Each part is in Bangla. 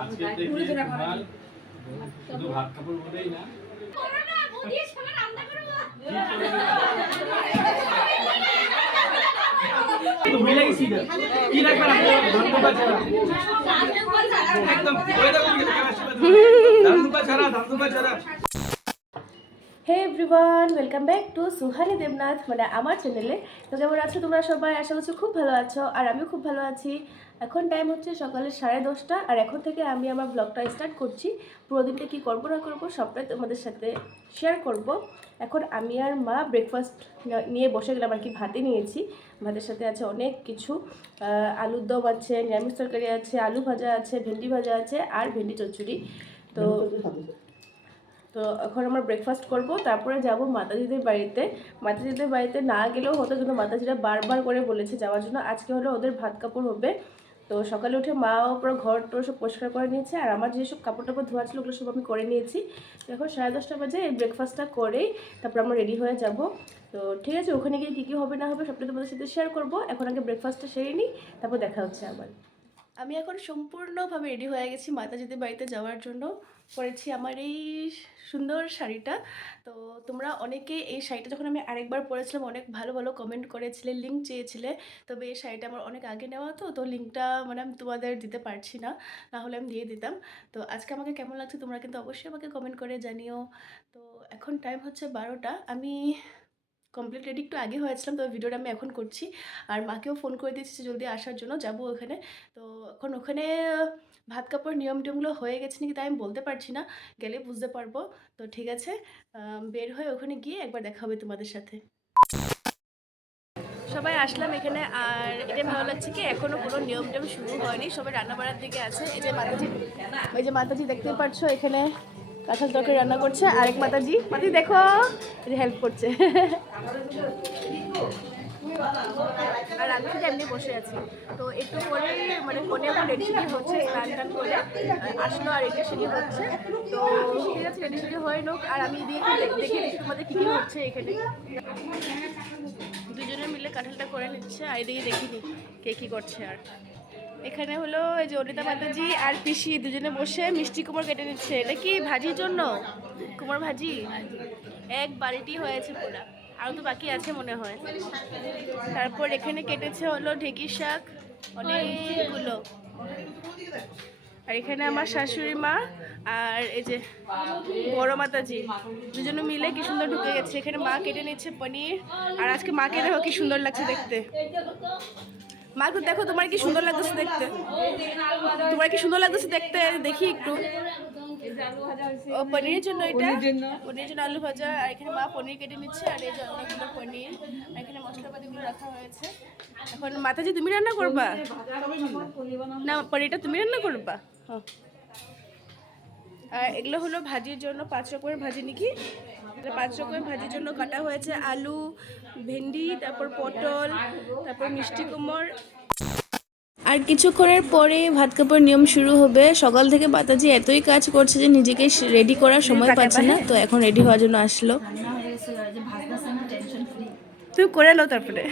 আজকে দেখি তোমার শুধু ভাত কাপড় বলেই না কি ছাড়া। একদম দেখুন, ছাড়া, ছাড়া। Hey everyone welcome back to Suhani Debnath মানে আমার চ্যানেলে তো কেমন আছো তোমরা সবাই? আশা করছি খুব ভালো আছো, আর আমিও খুব ভালো আছি। এখন টাইম হচ্ছে সকালে সাড়ে দশটা, আর এখন থেকে আমি আমার ব্লগটা স্টার্ট করছি। পুরো দিনটা কী করব না করব সবটাই তোমাদের সাথে শেয়ার করব। এখন আমি আর মা ব্রেকফাস্ট নিয়ে বসে গেলাম আর কি ভাতে নিয়েছি। ভাতের সাথে আছে অনেক কিছু। আলুর দম আছে, নিরামিষ তরকারি আছে, আলু ভাজা আছে, ভেন্ডি ভাজা আছে, আর ভেন্ডি চচ্চড়ি। তো তো এখন আমরা ব্রেকফাস্ট করব, তারপরে যাব মাতাজিদের বাড়িতে। মাতাজিদের বাড়িতে না গেলেও হতো, কিন্তু মাতাজিরা বারবার করে বলেছে যাওয়ার জন্য। আজকে হলো ওদের ভাত কাপড় হবে। তো সকালে উঠে মা পুরো ঘর টর সব পরিষ্কার করে নিয়েছে, আর আমার যেসব কাপড় টাপড় ধোয়া ছিল ওগুলো সব আমি করে নিয়েছি। এখন সাড়ে দশটা বাজে, এই ব্রেকফাস্টটা করেই তারপর আমরা রেডি হয়ে যাব। তো ঠিক আছে, ওখানে গিয়ে কী কী হবে না হবে সবটা তোমাদের সাথে শেয়ার করব। এখন আগে ব্রেকফাস্টটা সেরে নিই, তারপর দেখা হচ্ছে আবার। আমি এখন সম্পূর্ণভাবে রেডি হয়ে গেছি মাতাজিদের বাড়িতে যাওয়ার জন্য। পরেছি আমার এই সুন্দর শাড়িটা। তো তোমরা অনেকে এই শাড়িটা যখন আমি আরেকবার পরেছিলাম, অনেক ভালো ভালো কমেন্ট করেছিলে লিঙ্ক চেয়েছিলে। তবে এই শাড়িটা আমার অনেক আগে নেওয়া তো তো লিঙ্কটা মানে আমি তোমাদের দিতে পারছি না না হলে আমি দিয়ে দিতাম। তো আজকে আমাকে কেমন লাগছে তোমরা কিন্তু অবশ্যই আমাকে কমেন্ট করে জানিও। তো এখন টাইম হচ্ছে বারোটা। আমি কমপ্লিট রেডি একটু আগে হয়েছিলাম, তবে ভিডিওটা আমি এখন করছি। আর মাকেও ফোন করে দিয়েছি যে জলদি আসার জন্য যাব ওখানে। তো এখন ওখানে ভাত কাপড় নিয়ম টিয়মগুলো হয়ে গেছে নাকি তাই আমি বলতে পারছি না, গেলে বুঝতে পারব। তো ঠিক আছে বের হয়ে ওখানে গিয়ে একবার দেখা হবে তোমাদের সাথে। সবাই আসলাম এখানে, আর এটা ভালো লাগছে কি, এখনও কোনো নিয়ম টিয়ম শুরু হয়নি, সবাই রান্না বাড়ার দিকে আছে। এই যে মাতাজি, ওই যে মাতাজি দেখতে পাচ্ছ এখানে কাঁঠাল তরকারি রান্না করছে, আরেক মাতাজি মাতাজি দেখো হেল্প করছে। আর আমি শুধু এমনি বসে আছি, তো একটু পরে মানে ফোনে এখন রেডি হচ্ছে স্নান টান করে। আসলো আর রেডি সেডি হচ্ছে। তো ঠিক আছে রেডি সেডি হয়ে নোক। আর আমি দিয়ে দেখে দিচ্ছি তোমাদের কী কী হচ্ছে এখানে। দুজনে মিলে কাঁঠালটা করে নিচ্ছে, আর এদিকে দেখিনি কে কী করছে আর। এখানে হলো এই যে অনিতা মাতাজি আর পিসি দুজনে বসে মিষ্টি কুমড় কেটে নিচ্ছে। এটা কি ভাজির জন্য? কুমড় ভাজি? এক বাড়িটি হয়েছে পুরা। আরও তো বাকি আছে মনে হয়। তারপর এখানে কেটেছে হলো ঢেকি শাক, অনেকগুলো। আর এখানে আমার শাশুড়ি মা আর এই যে বড় মাতাজি, দুজনে মিলে কি সুন্দর ঢুকে গেছে। এখানে মা কেটে নিচ্ছে পনির, আর আজকে মাকে দেখো কি সুন্দর লাগছে দেখতে। মা একটু দেখো তোমার কি সুন্দর লাগতেছে দেখতে। তোমার কি সুন্দর লাগতেছে দেখতে, দেখি একটু। ও পনিরের জন্য এটা? পনিরের জন্য। আলু ভাজা। আর এখানে মা পনির কেটে নিচ্ছে আর এই যে অনেকগুলো পনির। আর এখানে মশলাপাতিগুলো রাখা হয়েছে। এখন মাতাজি তুমি রান্না করবা? না পনিরটা তুমি রান্না করবা? হ্যাঁ। আর এগুলো হলো ভাজির জন্য পাঁচ রকমের ভাজি নাকি? পাঁচ রকমের ভাজির জন্য কাটা হয়েছে আলু ভেন্ডি তারপর পটল তারপর মিষ্টি কুমড় আর কিছুক্ষণের পরে ভাত কাপড় নিয়ম শুরু হবে। সকাল থেকে বাতাজি এতই কাজ করছে যে নিজেকে রেডি করার সময় পাচ্ছে না। তো এখন রেডি হওয়ার জন্য আসলো। তুই করে লো তারপরে।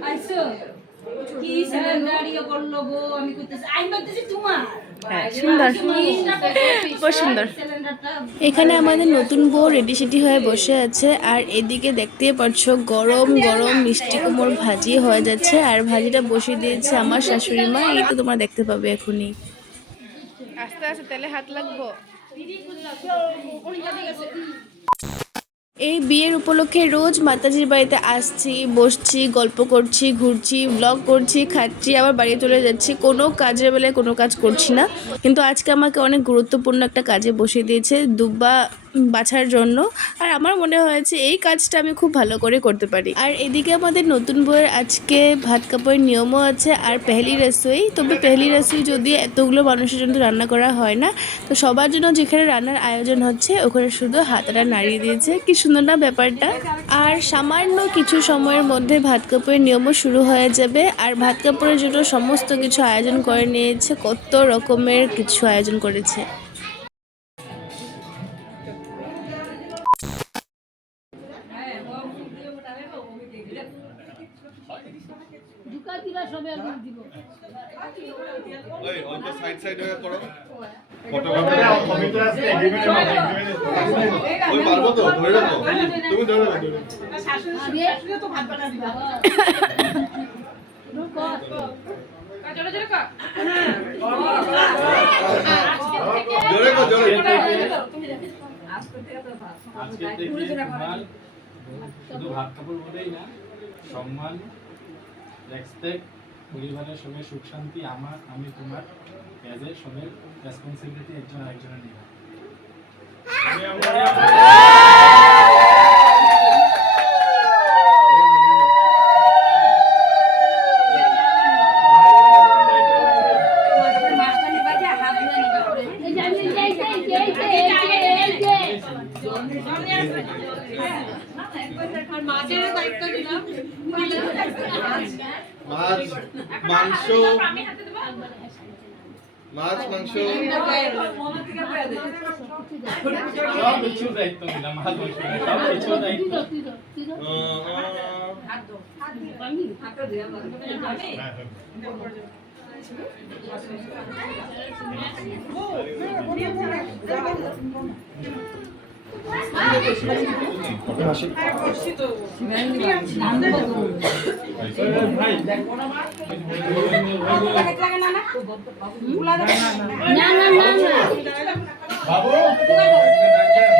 আইসো। কি সিলিন্ডার করল গো? আমি কইতেছি আইন বলতেছি তোমার। হ্যাঁ সুন্দর। খুব সুন্দর। এখানে আমাদের নতুন বউ রেডি সেডি হয়ে বসে আছে আর এদিকে দেখতেই পাচ্ছ গরম গরম মিষ্টি কুমড় ভাজি হয়ে যাচ্ছে আর ভাজিটা বসিয়ে দিয়েছে আমার শাশুড়ি মা এই তো তোমরা দেখতে পাবে এখনই। আস্তে আস্তে তেলে হাত লাগবো? এই বিয়ের উপলক্ষে রোজ মাতাজির বাড়িতে আসছি, বসছি, গল্প করছি, ঘুরছি ব্লগ করছি, খাচ্ছি, আবার বাড়ি চলে যাচ্ছি। কোনো কাজের বেলায় কোনো কাজ করছি না। কিন্তু আজকে আমাকে অনেক গুরুত্বপূর্ণ একটা কাজে বসিয়ে দিয়েছে। দুব্বা বাছার জন্য। আর আমার মনে হয়েছে এই কাজটা আমি খুব ভালো করে করতে পারি। আর এদিকে আমাদের নতুন বইয়ের আজকে ভাত কাপড়ের নিয়মও আছে আর পেহলি রসই। তবে পেহলি রসই যদি এতগুলো মানুষের জন্য রান্না করা হয় না, তো সবার জন্য যেখানে রান্নার আয়োজন হচ্ছে, ওখানে শুধু হাতটা নাড়িয়ে দিয়েছে। কি সুন্দর না ব্যাপারটা? আর সামান্য কিছু সময়ের মধ্যে ভাত কাপড়ের নিয়মও শুরু হয়ে যাবে। আর ভাত কাপড়ের জন্য সমস্ত কিছু আয়োজন করে নিয়েছে, কত রকমের কিছু আয়োজন করেছে। রাখো। ধরে রাখো। জোরে কর জোরে আজকে থেকে তোমার শুধু ভাত কাপড় বলেই না সম্মান রেসপেক্ট পরিবারের সঙ্গে সুখ শান্তি আমার আমি তোমার অ্যাজ এ সবের রেসপন্সিবিলিটি একজন আরেকজনের নিয়ে এই যে আমি এই যে এই যে এই যে এই যে এই যে মাছ মাংস মাছ মাংস সব কিছুর দায়িত্ব নিলাম মাছ মাংস না, সব কিছুর দায়িত্ব তুই না না না না। বলি,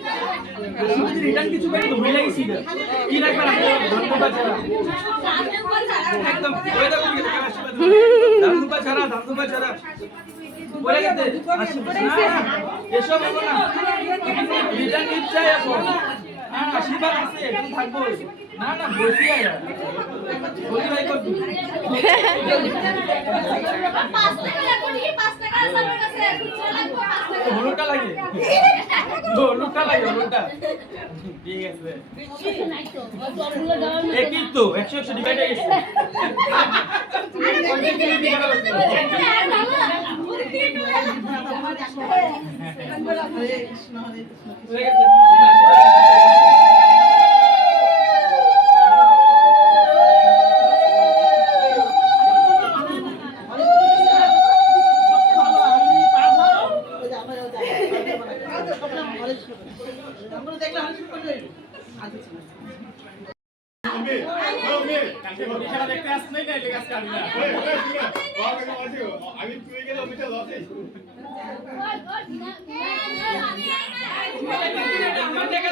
রিটার্ন কিছু করি তো ভুলে গেছি। কি? রাখবেন ধন্যবাদ ছাড়া একদম দেখো কি ধন্যবাদ ছাড়া ধন্যবাদ ছাড়া বলে গেছে এসব হলো না রিটার্ন এখন না না, আশীর্বাদ আছে এখন থাকব না না বসি আয়া বলি ভাই করবি হলুদটা লাগে হলুদটা লাগে হয়ে হয়ে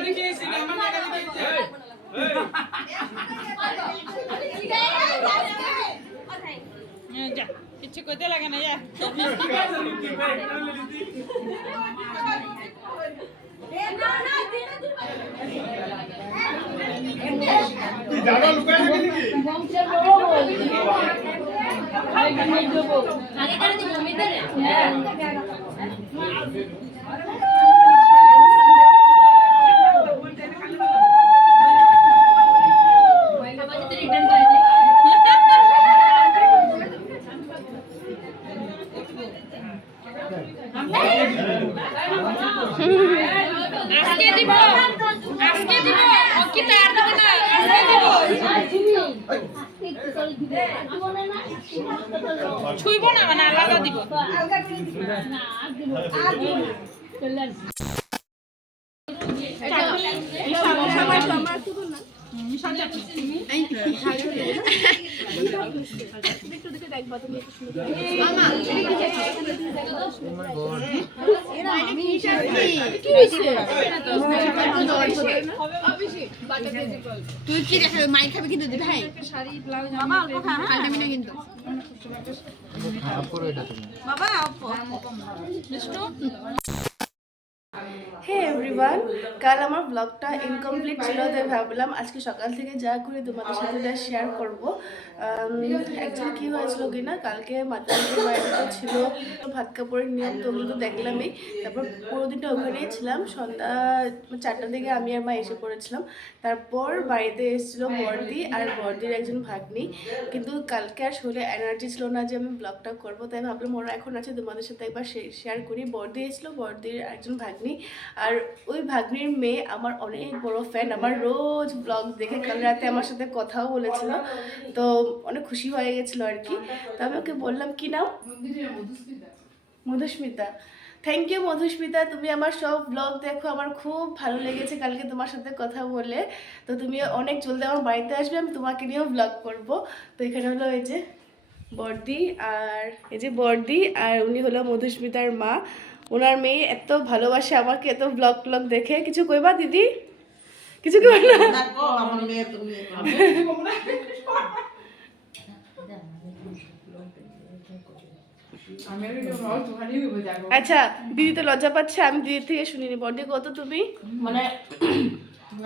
আমার টাকা দিয়ে এসেছি আমার টাকা দিয়ে এসেছি কিছু করতে লাগে না যা তুই জানো লুকাই থাকে নাকি বংশের বড় বলি আগে করে দিব মিটারে হ্যাঁ ছুইব না মানে আলাদা দিব। তুই কি দেখ মাই খাবে কিন্তু ভাই শাড়ি না কিন্তু হে এভরিওয়ান কাল আমার ব্লগটা ইনকমপ্লিট ছিল, তাই ভাবলাম আজকে সকাল থেকে যা করে তোমাদের সাথে যা শেয়ার করব। অ্যাকচুয়ালি কী হয়েছিল কি না কালকে মাতাজির বাড়িতে ছিল ভাত কাপড়ের নিয়ম তো তো দেখলামই। তারপর পুরো দিনটা ওখানেই ছিলাম, সন্ধ্যা চারটার দিকে আমি আর মা এসে পড়েছিলাম। তারপর বাড়িতে এসেছিল বর্দি আর বর্দির একজন ভাগ্নি। কিন্তু কালকে আর শরীরে এনার্জি ছিল না যে আমি ব্লগটা করব, তাই ভাবলাম ওরা এখন আছে তোমাদের সাথে একবার শেয়ার করি। বর্দি এসেছিল, বর্দির একজন ভাগ্নি। আর ওই ভাগ্নির মেয়ে আমার অনেক বড় ফ্যান আমার রোজ ব্লগ দেখে কাল রাতে আমার সাথে কথাও বলেছিল। তো অনেক খুশি হয়ে গেছিল আর কি। তো আমি ওকে বললাম, কি নাম? মধুস্মিতা। Thank you Madhusmita. তুমি আমার সব ব্লগ দেখো, আমার খুব ভালো লেগেছে কালকে তোমার সাথে কথা বলে। তো তুমি অনেক জলদি আমার বাড়িতে আসবে, আমি তোমাকে নিয়েও ব্লগ করব। তো এখানে হলো এই যে বর্দি আর, এই যে বর্দি আর উনি হলো মধুস্মিতার মা। ওনার মেয়ে এত ভালোবাসে আমাকে এত ব্লগ ট্লগ দেখে। কিছু কইবা দিদি? কিছু কইবা না? আচ্ছা দিদি তো লজ্জা পাচ্ছে আমি দিদি থেকে শুনিনি। বর্দি কত তুমি? মানে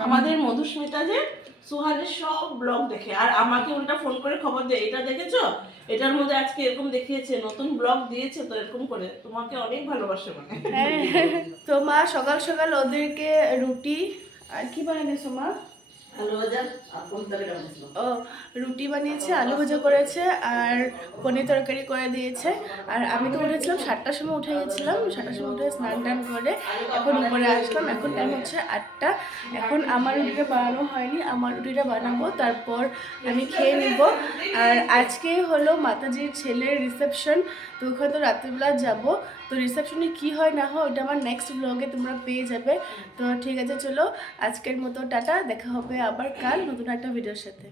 আমাদের মধুস্মিতা যে সুহানের সব ব্লগ দেখে। আর আমাকে উল্টা ফোন করে খবর দেয় এটা দেখেছ? এটার মধ্যে আজকে এরকম দেখিয়েছে, নতুন ব্লগ দিয়েছে, তো এরকম করে। তোমাকে অনেক ভালোবাসে মানে। হ্যাঁ তো মা সকাল সকাল ওদেরকে রুটি, আর কি বানিয়েছো মা? ও, রুটি বানিয়েছে, আলু ভাজা করেছে আর পনির তরকারি করে দিয়েছে। আর আমি তো উঠেছিলাম সাতটার সময় উঠে গেছিলাম সাতটার সময় উঠে স্নান টান করে এখন উপরে আসলাম। এখন টাইম হচ্ছে আটটা। এখন আমার রুটিটা বানানো হয়নি, আমার রুটিটা বানাবো, তারপর আমি খেয়ে নিব। আর আজকে হলো মাতাজির ছেলের রিসেপশন তো ওখানে তো রাত্রিবেলা যাব। তো রিসেপশনে কি হয় না হয় ওটা আমার নেক্সট ব্লগে তোমরা পেয়ে যাবে। তো ঠিক আছে, চলো আজকের মতো টাটা, দেখা হবে আবার কাল নতুন একটা ভিডিওর সাথে।